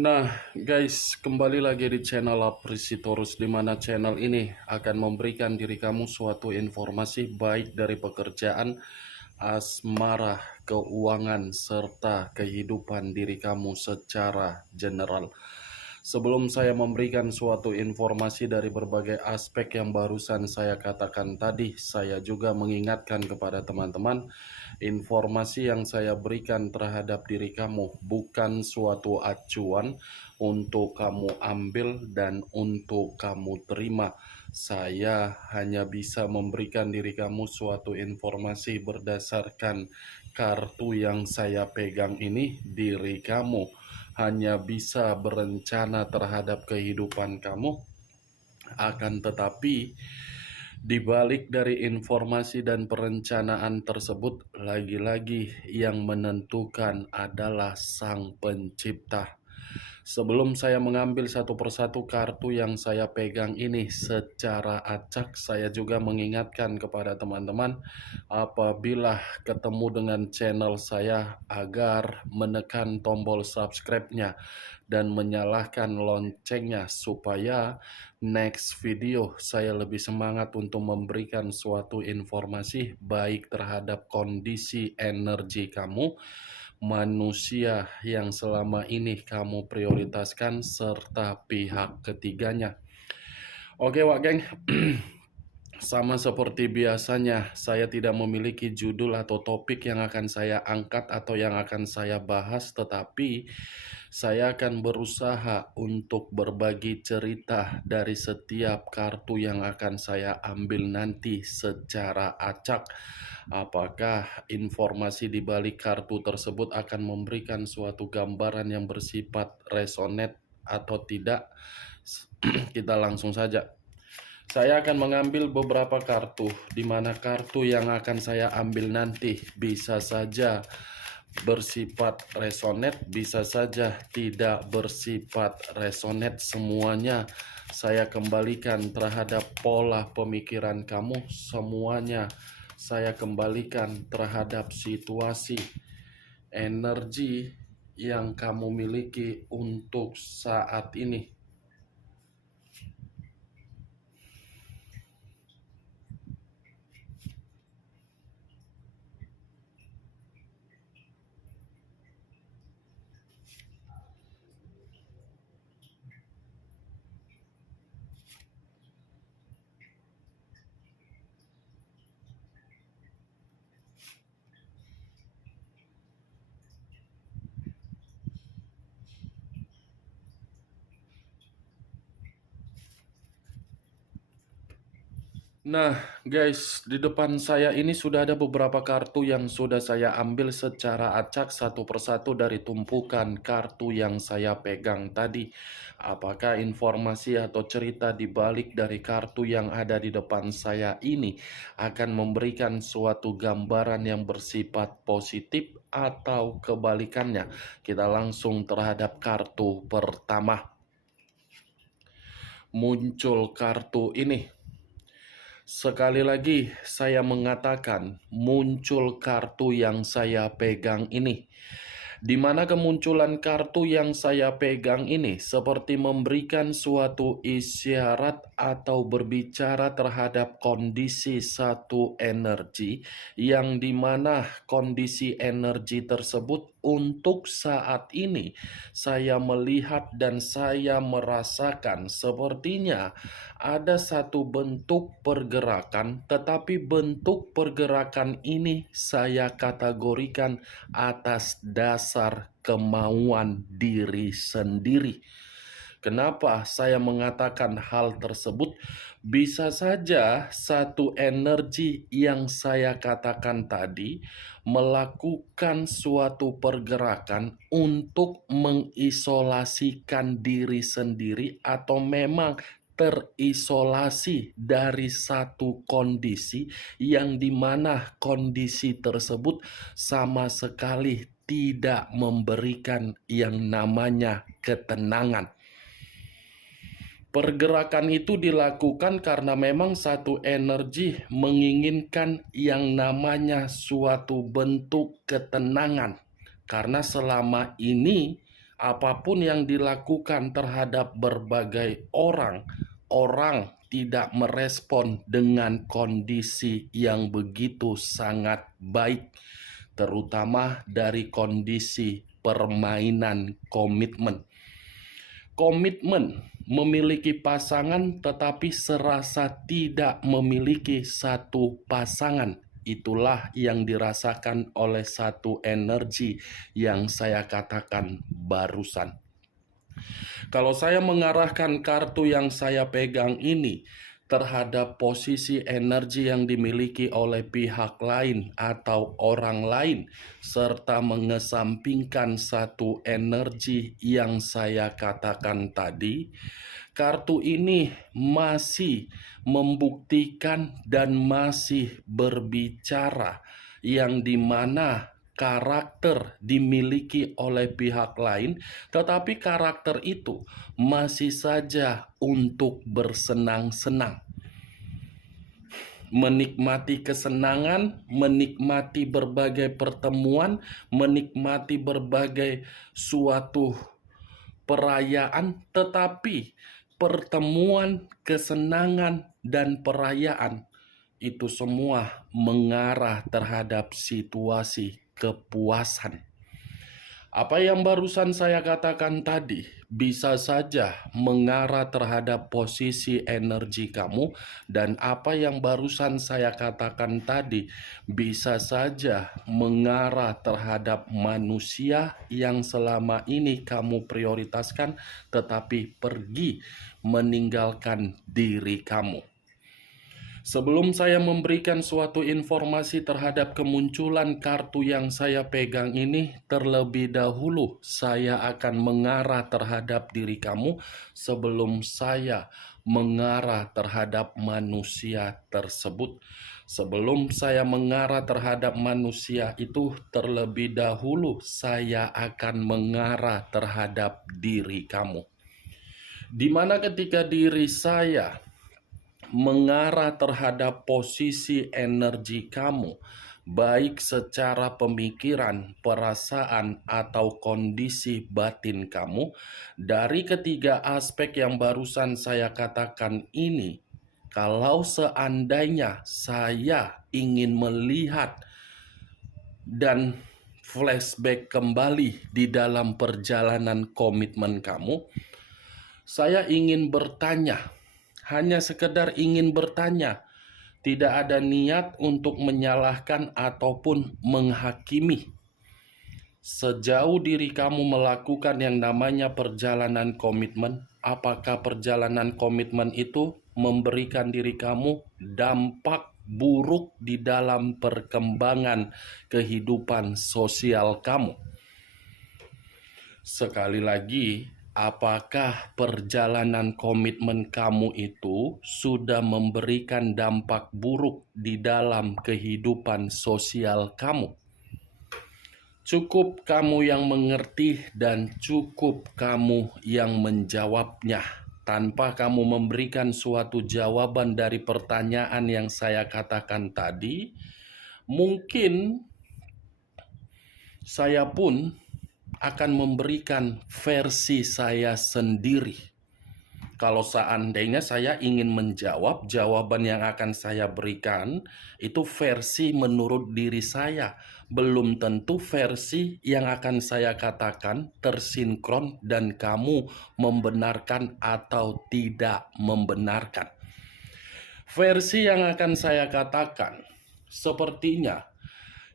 Nah, guys, kembali lagi di channel Aprisitorus, di mana channel ini akan memberikan diri kamu suatu informasi baik dari pekerjaan, asmara, keuangan, serta kehidupan diri kamu secara general. Sebelum saya memberikan suatu informasi dari berbagai aspek yang barusan saya katakan tadi, saya juga mengingatkan kepada teman-teman, informasi yang saya berikan terhadap diri kamu bukan suatu acuan untuk kamu ambil dan untuk kamu terima. Saya hanya bisa memberikan diri kamu suatu informasi berdasarkan kartu yang saya pegang ini. Diri kamu hanya bisa berencana terhadap kehidupan kamu, akan tetapi di balik dari informasi dan perencanaan tersebut, lagi-lagi yang menentukan adalah Sang Pencipta. Sebelum saya mengambil satu persatu kartu yang saya pegang ini secara acak, saya juga mengingatkan kepada teman-teman, apabila ketemu dengan channel saya, agar menekan tombol subscribe-nya dan menyalakan loncengnya, supaya next video saya lebih semangat untuk memberikan suatu informasi baik terhadap kondisi energi kamu, manusia yang selama ini kamu prioritaskan, serta pihak ketiganya. Oke Wak Geng, sama seperti biasanya, saya tidak memiliki judul atau topik yang akan saya angkat atau yang akan saya bahas, tetapi saya akan berusaha untuk berbagi cerita dari setiap kartu yang akan saya ambil nanti secara acak. Apakah informasi di balik kartu tersebut akan memberikan suatu gambaran yang bersifat resonate atau tidak? Kita langsung saja. Saya akan mengambil beberapa kartu, di mana kartu yang akan saya ambil nanti bisa saja bersifat resonate, bisa saja tidak bersifat resonate. Semuanya saya kembalikan terhadap pola pemikiran kamu, semuanya saya kembalikan terhadap situasi energi yang kamu miliki untuk saat ini. Nah, guys, di depan saya ini sudah ada beberapa kartu yang sudah saya ambil secara acak satu persatu dari tumpukan kartu yang saya pegang tadi. Apakah informasi atau cerita di balik dari kartu yang ada di depan saya ini akan memberikan suatu gambaran yang bersifat positif atau kebalikannya? Kita langsung terhadap kartu pertama. Muncul kartu ini. Sekali lagi saya mengatakan, muncul kartu yang saya pegang ini. Di mana kemunculan kartu yang saya pegang ini seperti memberikan suatu isyarat atau berbicara terhadap kondisi satu energi, yang dimana kondisi energi tersebut untuk saat ini saya melihat dan saya merasakan sepertinya ada satu bentuk pergerakan, tetapi bentuk pergerakan ini saya kategorikan atas dasar kemauan diri sendiri. Kenapa saya mengatakan hal tersebut? Bisa saja satu energi yang saya katakan tadi melakukan suatu pergerakan untuk mengisolasikan diri sendiri, atau memang terisolasi dari satu kondisi yang dimana kondisi tersebut sama sekali tidak memberikan yang namanya ketenangan. Pergerakan itu dilakukan karena memang satu energi menginginkan yang namanya suatu bentuk ketenangan. Karena selama ini Apapun yang dilakukan terhadap berbagai orang, orang tidak merespon dengan kondisi yang begitu sangat baik, terutama dari kondisi permainan komitmen. Komitmen memiliki pasangan tetapi serasa tidak memiliki satu pasangan. Itulah yang dirasakan oleh satu energi yang saya katakan barusan. Kalau saya mengarahkan kartu yang saya pegang ini terhadap posisi energi yang dimiliki oleh pihak lain atau orang lain, serta mengesampingkan satu energi yang saya katakan tadi, kartu ini masih membuktikan dan masih berbicara yang dimana karakter dimiliki oleh pihak lain, tetapi karakter itu masih saja untuk bersenang-senang, menikmati kesenangan, menikmati berbagai pertemuan, menikmati berbagai suatu perayaan, tetapi pertemuan, kesenangan, dan perayaan itu semua mengarah terhadap situasi kepuasan. Apa yang barusan saya katakan tadi bisa saja mengarah terhadap posisi energi kamu, dan apa yang barusan saya katakan tadi bisa saja mengarah terhadap manusia yang selama ini kamu prioritaskan tetapi pergi meninggalkan diri kamu. Sebelum saya memberikan suatu informasi terhadap kemunculan kartu yang saya pegang ini, terlebih dahulu saya akan mengarah terhadap diri kamu sebelum saya mengarah terhadap manusia tersebut. Sebelum saya mengarah terhadap manusia itu, terlebih dahulu saya akan mengarah terhadap diri kamu. Di mana ketika diri saya mengarah terhadap posisi energi kamu, baik secara pemikiran, perasaan, atau kondisi batin kamu, dari ketiga aspek yang barusan saya katakan ini, kalau seandainya saya ingin melihat dan flashback kembali di dalam perjalanan komitmen kamu, saya ingin bertanya, hanya sekedar ingin bertanya, tidak ada niat untuk menyalahkan ataupun menghakimi. Sejauh diri kamu melakukan yang namanya perjalanan komitmen, apakah perjalanan komitmen itu memberikan diri kamu dampak buruk di dalam perkembangan kehidupan sosial kamu? Sekali lagi, apakah perjalanan komitmen kamu itu sudah memberikan dampak buruk di dalam kehidupan sosial kamu? Cukup kamu yang mengerti dan cukup kamu yang menjawabnya. Tanpa kamu memberikan suatu jawaban dari pertanyaan yang saya katakan tadi, mungkin saya pun akan memberikan versi saya sendiri. Kalau seandainya saya ingin menjawab, jawaban yang akan saya berikan itu versi menurut diri saya. Belum tentu versi yang akan saya katakan tersinkron dan kamu membenarkan atau tidak membenarkan. Versi yang akan saya katakan, sepertinya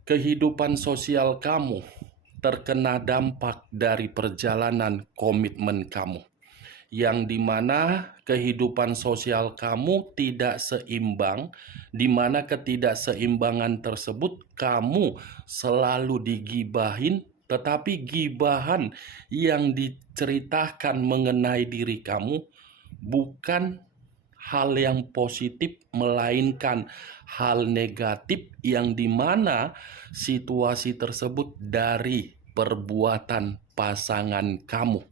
kehidupan sosial kamu terkena dampak dari perjalanan komitmen kamu, yang dimana kehidupan sosial kamu tidak seimbang, dimana ketidakseimbangan tersebut kamu selalu digibahin, tetapi gibahan yang diceritakan mengenai diri kamu bukan hal yang positif, melainkan hal negatif yang dimana situasi tersebut dari perbuatan pasangan kamu.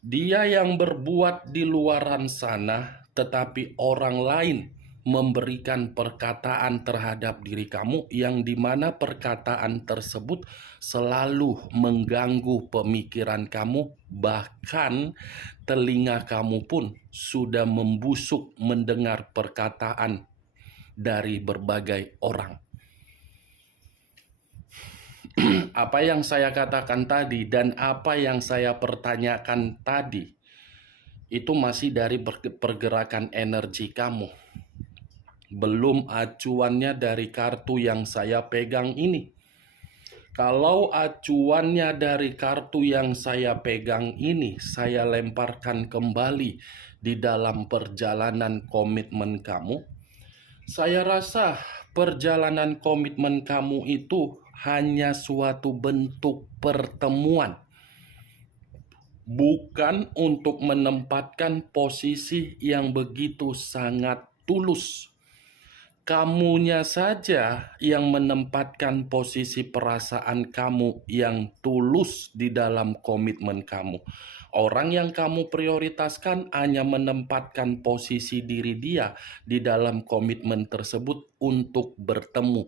Dia yang berbuat di luaran sana, tetapi orang lain memberikan perkataan terhadap diri kamu yang dimana perkataan tersebut selalu mengganggu pemikiran kamu, bahkan telinga kamu pun sudah membusuk mendengar perkataan dari berbagai orang. Apa yang saya katakan tadi dan apa yang saya pertanyakan tadi itu masih dari pergerakan energi kamu. Belum acuannya dari kartu yang saya pegang ini. Kalau acuannya dari kartu yang saya pegang ini, saya lemparkan kembali di dalam perjalanan komitmen kamu. Saya rasa perjalanan komitmen kamu itu hanya suatu bentuk pertemuan, bukan untuk menempatkan posisi yang begitu sangat tulus. Kamunya saja yang menempatkan posisi perasaan kamu yang tulus di dalam komitmen kamu. Orang yang kamu prioritaskan hanya menempatkan posisi diri dia di dalam komitmen tersebut untuk bertemu.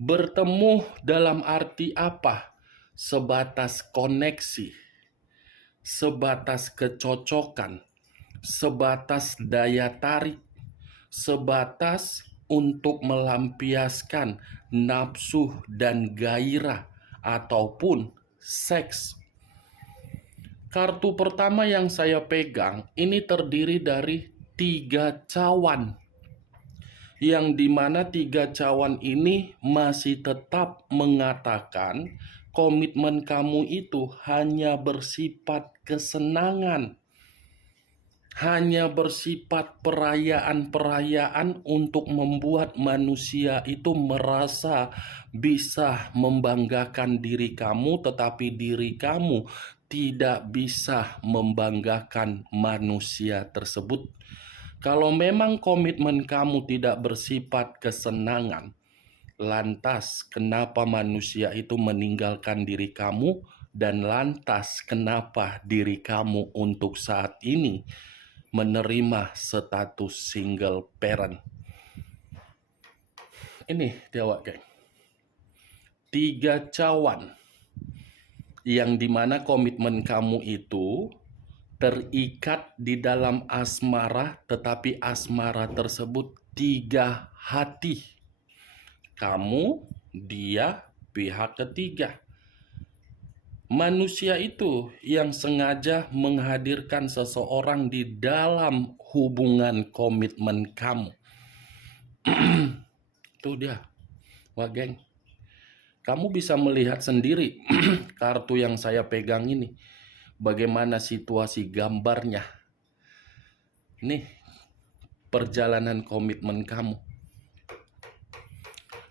Bertemu dalam arti apa? Sebatas koneksi, sebatas kecocokan, sebatas daya tarik, sebatas untuk melampiaskan nafsu dan gairah ataupun seks. Kartu pertama yang saya pegang ini terdiri dari 3 cawan, yang dimana 3 cawan ini masih tetap mengatakan komitmen kamu itu hanya bersifat kesenangan, hanya bersifat perayaan-perayaan untuk membuat manusia itu merasa bisa membanggakan diri kamu, tetapi diri kamu tidak bisa membanggakan manusia tersebut. Kalau memang komitmen kamu tidak bersifat kesenangan, lantas kenapa manusia itu meninggalkan diri kamu, dan lantas kenapa diri kamu untuk saat ini menerima status single parent? Ini dia geng. 3 cawan yang dimana komitmen kamu itu terikat di dalam asmara, tetapi asmara tersebut 3 hati. Kamu, dia, pihak ketiga. Manusia itu yang sengaja menghadirkan seseorang di dalam hubungan komitmen kamu. Itu dia, wah geng. Kamu bisa melihat sendiri kartu yang saya pegang ini, bagaimana situasi gambarnya. Nih, perjalanan komitmen kamu.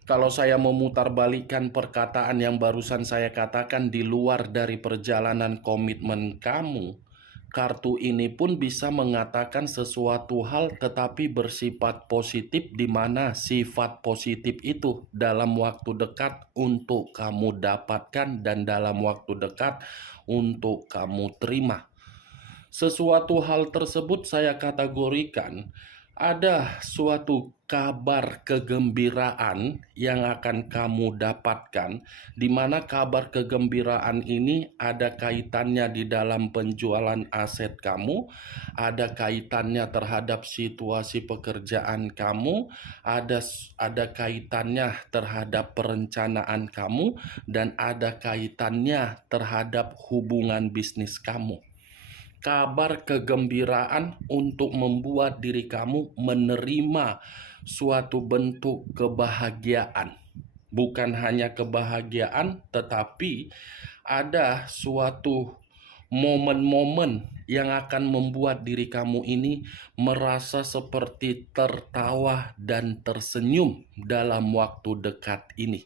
Kalau saya memutarbalikkan perkataan yang barusan saya katakan di luar dari perjalanan komitmen kamu, kartu ini pun bisa mengatakan sesuatu hal tetapi bersifat positif, di mana sifat positif itu dalam waktu dekat untuk kamu dapatkan dan dalam waktu dekat untuk kamu terima. Sesuatu hal tersebut saya kategorikan ada suatu kabar kegembiraan yang akan kamu dapatkan, di mana kabar kegembiraan ini ada kaitannya di dalam penjualan aset kamu, ada kaitannya terhadap situasi pekerjaan kamu, ada kaitannya terhadap perencanaan kamu, dan ada kaitannya terhadap hubungan bisnis kamu. Kabar kegembiraan untuk membuat diri kamu menerima suatu bentuk kebahagiaan. Bukan hanya kebahagiaan, tetapi ada suatu momen-momen yang akan membuat diri kamu ini merasa seperti tertawa dan tersenyum dalam waktu dekat ini.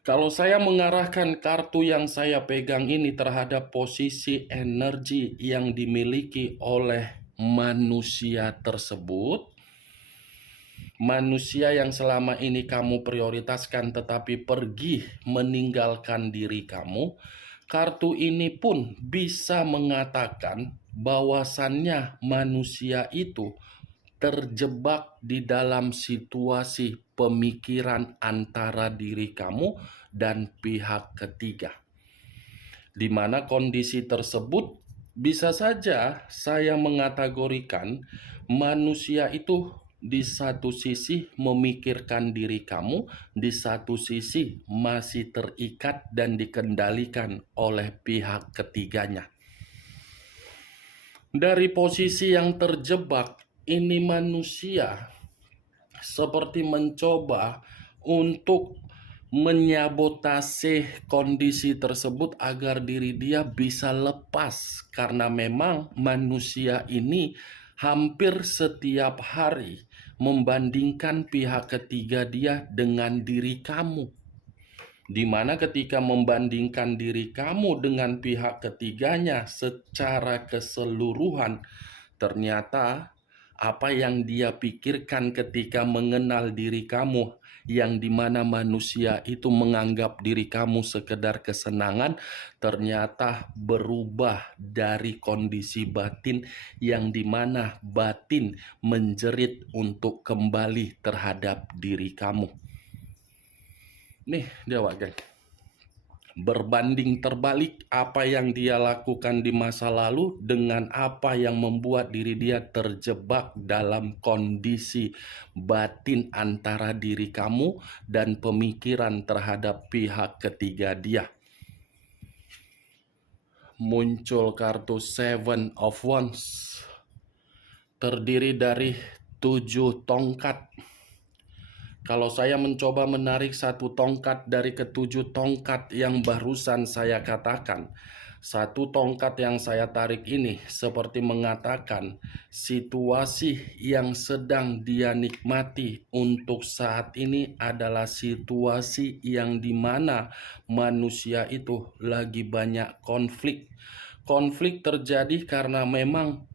Kalau saya mengarahkan kartu yang saya pegang ini terhadap posisi energi yang dimiliki oleh manusia tersebut, manusia yang selama ini kamu prioritaskan tetapi pergi meninggalkan diri kamu, kartu ini pun bisa mengatakan bahwasannya manusia itu terjebak di dalam situasi pemikiran antara diri kamu dan pihak ketiga, di mana kondisi tersebut bisa saja saya mengategorikan manusia itu di satu sisi memikirkan diri kamu, di satu sisi masih terikat dan dikendalikan oleh pihak ketiganya. Dari posisi yang terjebak, ini manusia seperti mencoba untuk menyabotase kondisi tersebut agar diri dia bisa lepas, karena memang manusia ini hampir setiap hari membandingkan pihak ketiga dia dengan diri kamu, di mana ketika membandingkan diri kamu dengan pihak ketiganya secara keseluruhan, ternyata apa yang dia pikirkan ketika mengenal diri kamu, yang dimana manusia itu menganggap diri kamu sekedar kesenangan, ternyata berubah dari kondisi batin, yang dimana batin menjerit untuk kembali terhadap diri kamu. Nih dia geng, berbanding terbalik apa yang dia lakukan di masa lalu dengan apa yang membuat diri dia terjebak dalam kondisi batin antara diri kamu dan pemikiran terhadap pihak ketiga dia. Muncul kartu Seven of Wands, terdiri dari 7 tongkat. Kalau saya mencoba menarik satu tongkat dari ketujuh tongkat yang barusan saya katakan, satu tongkat yang saya tarik ini seperti mengatakan situasi yang sedang dia nikmati untuk saat ini adalah situasi yang dimana manusia itu lagi banyak konflik. Konflik terjadi karena memang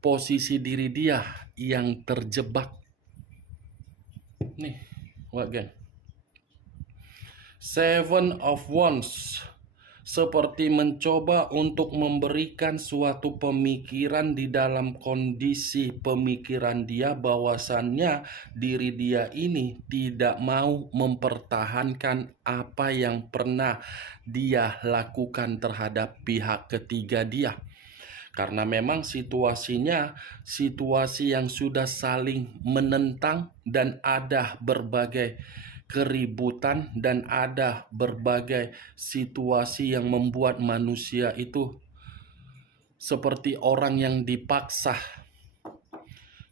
posisi diri dia yang terjebak. Nih, geng, Seven of Wands seperti mencoba untuk memberikan suatu pemikiran di dalam kondisi pemikiran dia bahwasannya diri dia ini tidak mau mempertahankan apa yang pernah dia lakukan terhadap pihak ketiga dia. Karena memang situasinya situasi yang sudah saling menentang dan ada berbagai keributan dan ada berbagai situasi yang membuat manusia itu seperti orang yang dipaksa.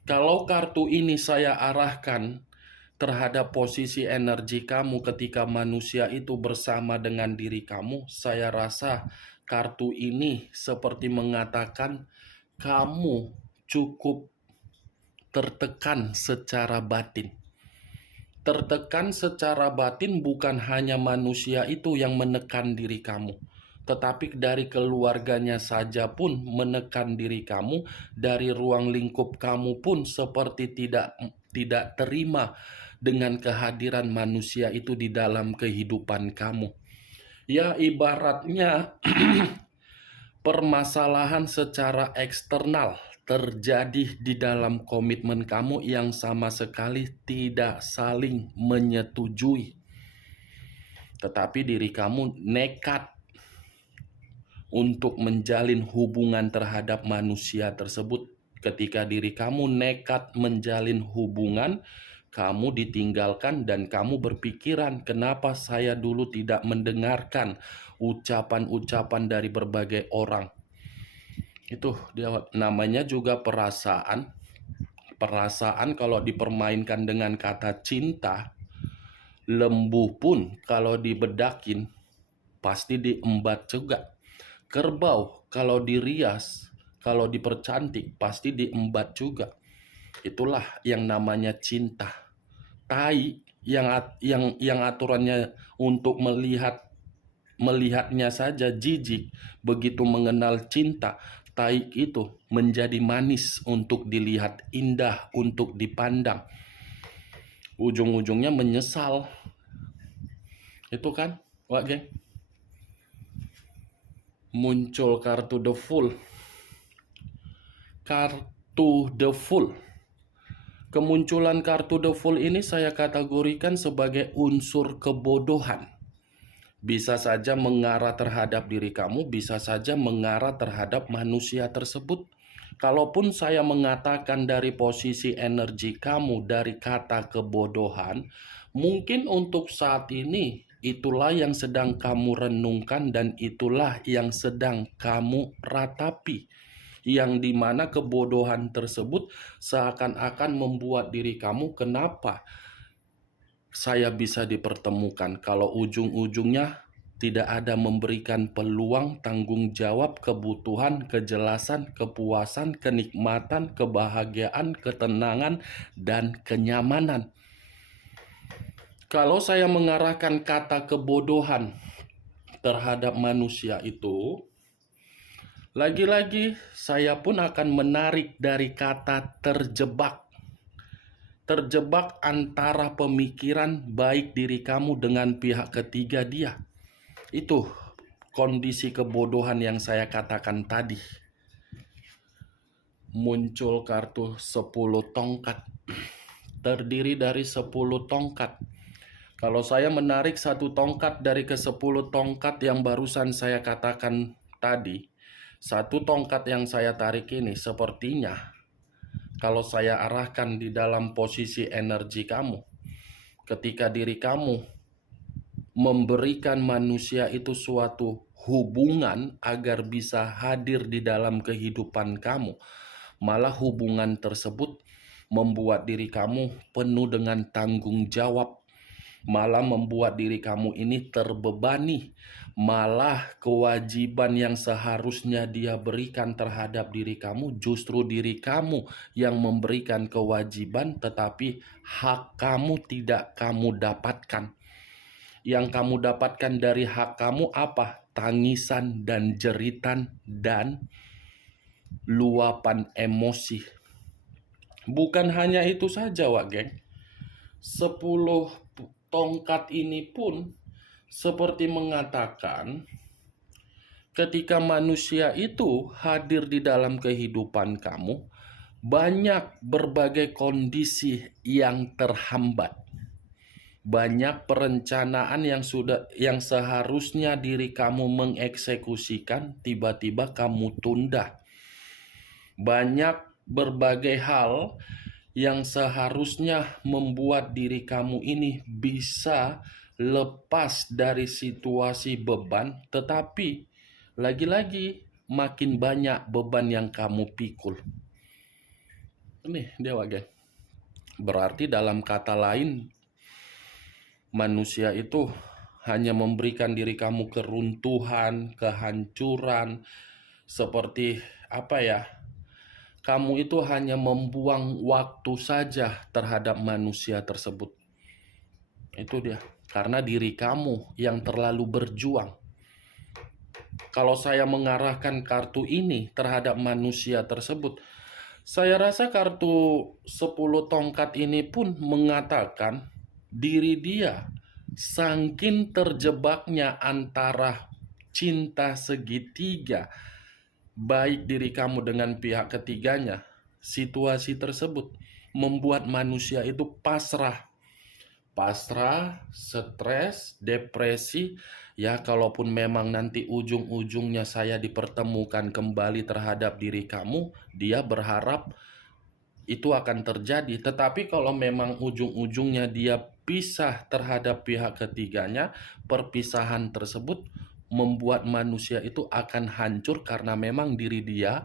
Kalau kartu ini saya arahkan terhadap posisi energi kamu ketika manusia itu bersama dengan diri kamu, saya rasa kartu ini seperti mengatakan kamu cukup tertekan secara batin. Tertekan secara batin bukan hanya manusia itu yang menekan diri kamu, tetapi dari keluarganya saja pun menekan diri kamu, dari ruang lingkup kamu pun seperti tidak terima dengan kehadiran manusia itu di dalam kehidupan kamu. Ya, ibaratnya permasalahan secara eksternal terjadi di dalam komitmen kamu yang sama sekali tidak saling menyetujui. Tetapi diri kamu nekat untuk menjalin hubungan terhadap manusia tersebut. Ketika diri kamu nekat menjalin hubungan, kamu ditinggalkan dan kamu berpikiran, kenapa saya dulu tidak mendengarkan ucapan-ucapan dari berbagai orang. Itu dia namanya juga perasaan. Perasaan kalau dipermainkan dengan kata cinta, lembu pun kalau dibedakin pasti diembat juga. Kerbau kalau dirias, kalau dipercantik pasti diembat juga. Itulah yang namanya cinta. Tai yang aturannya untuk melihatnya saja jijik, begitu mengenal cinta, tai itu menjadi manis untuk dilihat, indah untuk dipandang. Ujung-ujungnya menyesal. Itu kan, geng. Muncul kartu The Fool. Kartu The Fool Kemunculan kartu The Fool ini saya kategorikan sebagai unsur kebodohan. Bisa saja mengarah terhadap diri kamu, bisa saja mengarah terhadap manusia tersebut. Kalaupun saya mengatakan dari posisi energi kamu, dari kata kebodohan, mungkin untuk saat ini itulah yang sedang kamu renungkan dan itulah yang sedang kamu ratapi. Yang dimana kebodohan tersebut seakan-akan membuat diri kamu, kenapa saya bisa dipertemukan kalau ujung-ujungnya tidak ada memberikan peluang, tanggung jawab, kebutuhan, kejelasan, kepuasan, kenikmatan, kebahagiaan, ketenangan, dan kenyamanan. Kalau saya mengarahkan kata kebodohan terhadap manusia itu, lagi-lagi saya pun akan menarik dari kata terjebak. Terjebak antara pemikiran baik diri kamu dengan pihak ketiga dia. Itu kondisi kebodohan yang saya katakan tadi. Muncul kartu 10 tongkat. Terdiri dari 10 tongkat. Kalau saya menarik satu tongkat dari ke-10 tongkat yang barusan saya katakan tadi, satu tongkat yang saya tarik ini sepertinya kalau saya arahkan di dalam posisi energi kamu, ketika diri kamu memberikan manusia itu suatu hubungan agar bisa hadir di dalam kehidupan kamu, malah hubungan tersebut membuat diri kamu penuh dengan tanggung jawab, malah membuat diri kamu ini terbebani, malah kewajiban yang seharusnya dia berikan terhadap diri kamu, justru diri kamu yang memberikan kewajiban, tetapi hak kamu tidak kamu dapatkan. Yang kamu dapatkan dari hak kamu apa? Tangisan dan jeritan dan luapan emosi. Bukan hanya itu saja, Wak Geng. 10 tongkat ini pun seperti mengatakan ketika manusia itu hadir di dalam kehidupan kamu, banyak berbagai kondisi yang terhambat. Banyak perencanaan yang seharusnya diri kamu mengeksekusikan, tiba-tiba kamu tunda. Banyak berbagai hal yang seharusnya membuat diri kamu ini bisa lepas dari situasi beban, tetapi lagi-lagi makin banyak beban yang kamu pikul. Ini dia, Wak Geng. Berarti dalam kata lain, manusia itu hanya memberikan diri kamu keruntuhan, kehancuran, seperti apa ya? Kamu itu hanya membuang waktu saja terhadap manusia tersebut. Itu dia, karena diri kamu yang terlalu berjuang. Kalau saya mengarahkan kartu ini terhadap manusia tersebut, saya rasa kartu 10 tongkat ini pun mengatakan diri dia saking terjebaknya antara cinta segitiga, baik diri kamu dengan pihak ketiganya, situasi tersebut membuat manusia itu pasrah, stres, depresi. Ya, kalaupun memang nanti ujung-ujungnya saya dipertemukan kembali terhadap diri kamu, dia berharap itu akan terjadi. Tetapi kalau memang ujung-ujungnya dia pisah terhadap pihak ketiganya, perpisahan tersebut membuat manusia itu akan hancur karena memang diri dia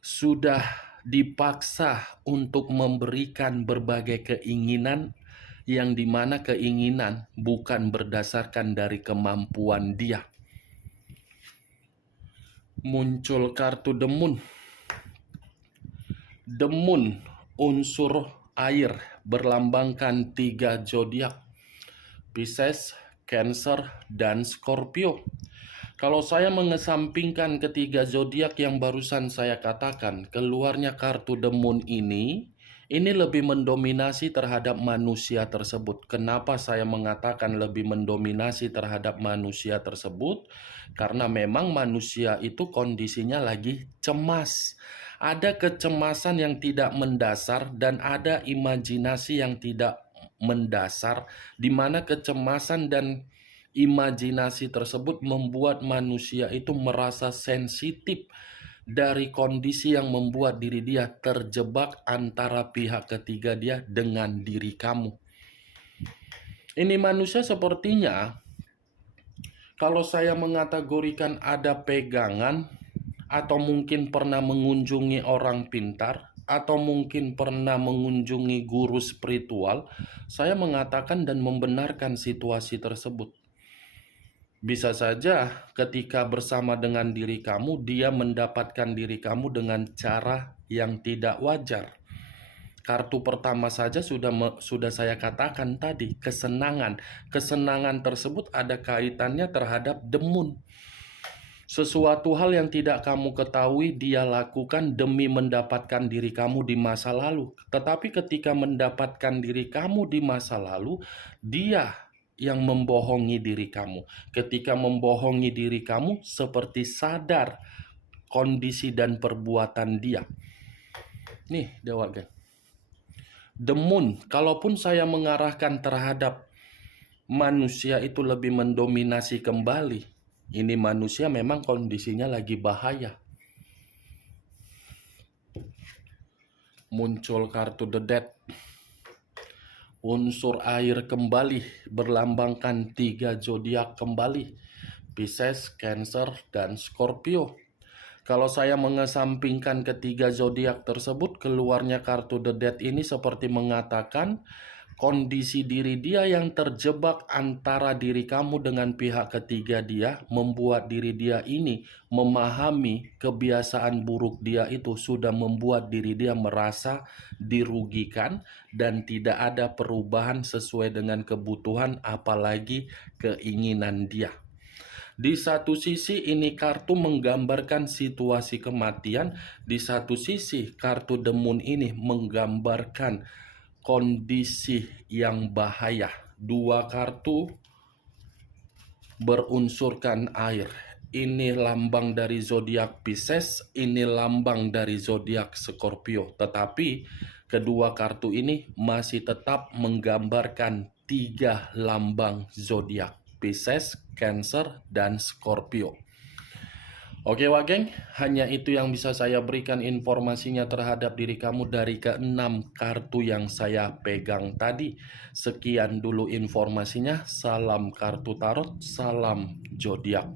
sudah dipaksa untuk memberikan berbagai keinginan yang dimana keinginan bukan berdasarkan dari kemampuan dia. Muncul kartu The Moon. The Moon, unsur air, berlambangkan 3 zodiak, Pisces, Cancer, dan Scorpio. Kalau saya mengesampingkan ketiga zodiak yang barusan saya katakan, keluarnya kartu The Moon ini ini lebih mendominasi terhadap manusia tersebut. Kenapa saya mengatakan lebih mendominasi terhadap manusia tersebut? Karena memang manusia itu kondisinya lagi cemas. Ada kecemasan yang tidak mendasar dan ada imajinasi yang tidak mendasar, di mana kecemasan dan imajinasi tersebut membuat manusia itu merasa sensitif dari kondisi yang membuat diri dia terjebak antara pihak ketiga dia dengan diri kamu. Ini manusia sepertinya, kalau saya mengategorikan ada pegangan, atau mungkin pernah mengunjungi orang pintar, atau mungkin pernah mengunjungi guru spiritual, saya mengatakan dan membenarkan situasi tersebut. Bisa saja ketika bersama dengan diri kamu, dia mendapatkan diri kamu dengan cara yang tidak wajar. Kartu pertama saja sudah saya katakan tadi, kesenangan. Kesenangan tersebut ada kaitannya terhadap demun. Sesuatu hal yang tidak kamu ketahui dia lakukan demi mendapatkan diri kamu di masa lalu. Tetapi ketika mendapatkan diri kamu di masa lalu, dia yang membohongi diri kamu. Ketika membohongi diri kamu, seperti sadar kondisi dan perbuatan dia. Nih, Dewa Geng. Demun, kalaupun saya mengarahkan terhadap manusia itu lebih mendominasi kembali, ini manusia memang kondisinya lagi bahaya. Muncul kartu The Death. Unsur air kembali, berlambangkan 3 zodiak kembali, Pisces, Cancer, dan Scorpio. Kalau saya mengesampingkan ketiga zodiak tersebut, keluarnya kartu The Death ini seperti mengatakan kondisi diri dia yang terjebak antara diri kamu dengan pihak ketiga dia, membuat diri dia ini memahami kebiasaan buruk dia itu sudah membuat diri dia merasa dirugikan dan tidak ada perubahan sesuai dengan kebutuhan apalagi keinginan dia. Di satu sisi ini kartu menggambarkan situasi kematian, di satu sisi kartu The Moon ini menggambarkan kondisi yang bahaya. Dua kartu berunsurkan air. Ini lambang dari zodiak Pisces, ini lambang dari zodiak Scorpio. Tetapi kedua kartu ini masih tetap menggambarkan 3 lambang zodiak: Pisces, Cancer, dan Scorpio. Oke Wageng, hanya itu yang bisa saya berikan informasinya terhadap diri kamu dari ke-6 kartu yang saya pegang tadi. Sekian dulu informasinya. Salam kartu tarot, salam zodiak.